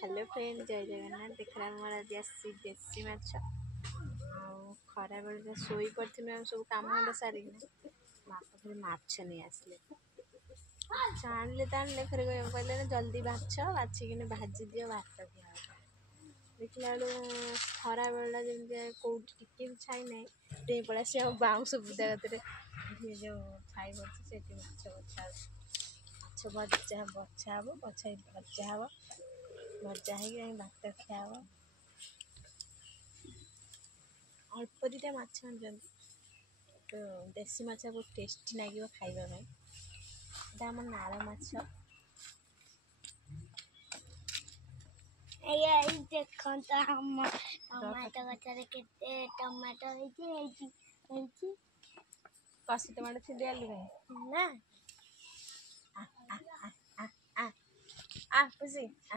Hello friend जय जगन्नाथ देखला मोर आज आसी देसी माछ खरा बेले शोई पड़े आम सब कम धंदा सारी बापा फिर माछ नहीं आसले आनले तो आनले फिर कहले जल्दी बाछ बाछिकी भाजी दियो भात दिया देखला बेलू खरा बेला जमी कौटी टिके भी छाई ना पड़ा सी बाउंश बुदा गतरे जो छाई पड़े से माछ बछा भजा बछा हे बछा भजा हे भजा है भात खिया अल्प दीटा माछ तो देसी माछ बहुत टेस्टी लगे खाइबा आम नाड़ माछ देखो तो हम टमाटो गचारे केते टमाटो कसी टमाटो छिड़ी आलू ना आ आ आ आ आ आ पुसी आ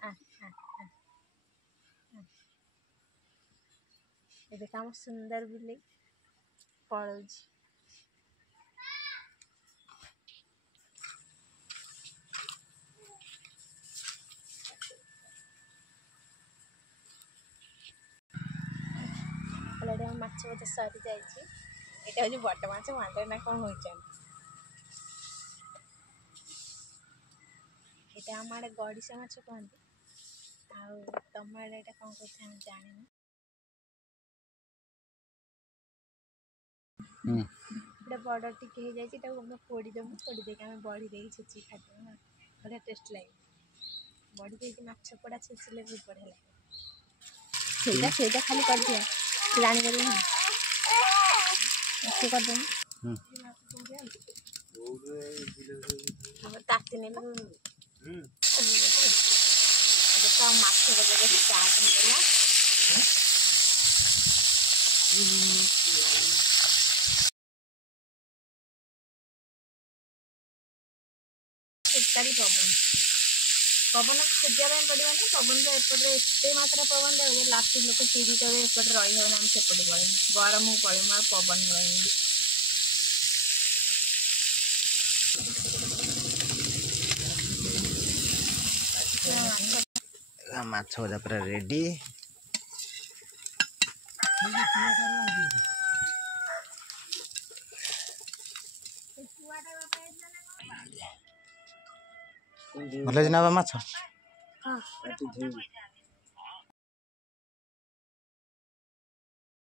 आ आ ये देखा सुंदर बिल्ली पड़ोज माछ बोधे सरी जाइए हूँ बड़ माछ मांडे ना कौन हो ये आम आड़े गड़िशा माछ कहते आ तम आड़े कौन कहते जानी बड़ टिके हो जाए पोड़देमु पोड़ी देके आम बड़ी दे छेची खादेमु बढ़िया टेस्ट लगे बड़ी देके माछ पोड़ा छेचिले बहुत बढ़िया लगे से खाली कर दिया जानी ताती ने माछ स्टार्ट होगा पवन खोजा पड़े पवन तो एपटे एत मात्रा पवन दे लास्ट लोक चूरी कर एपटे रही हो आम सेपटे पड़े गरम पड़े पवन रही माछ भजा पूरा रेडी भल ना माछ।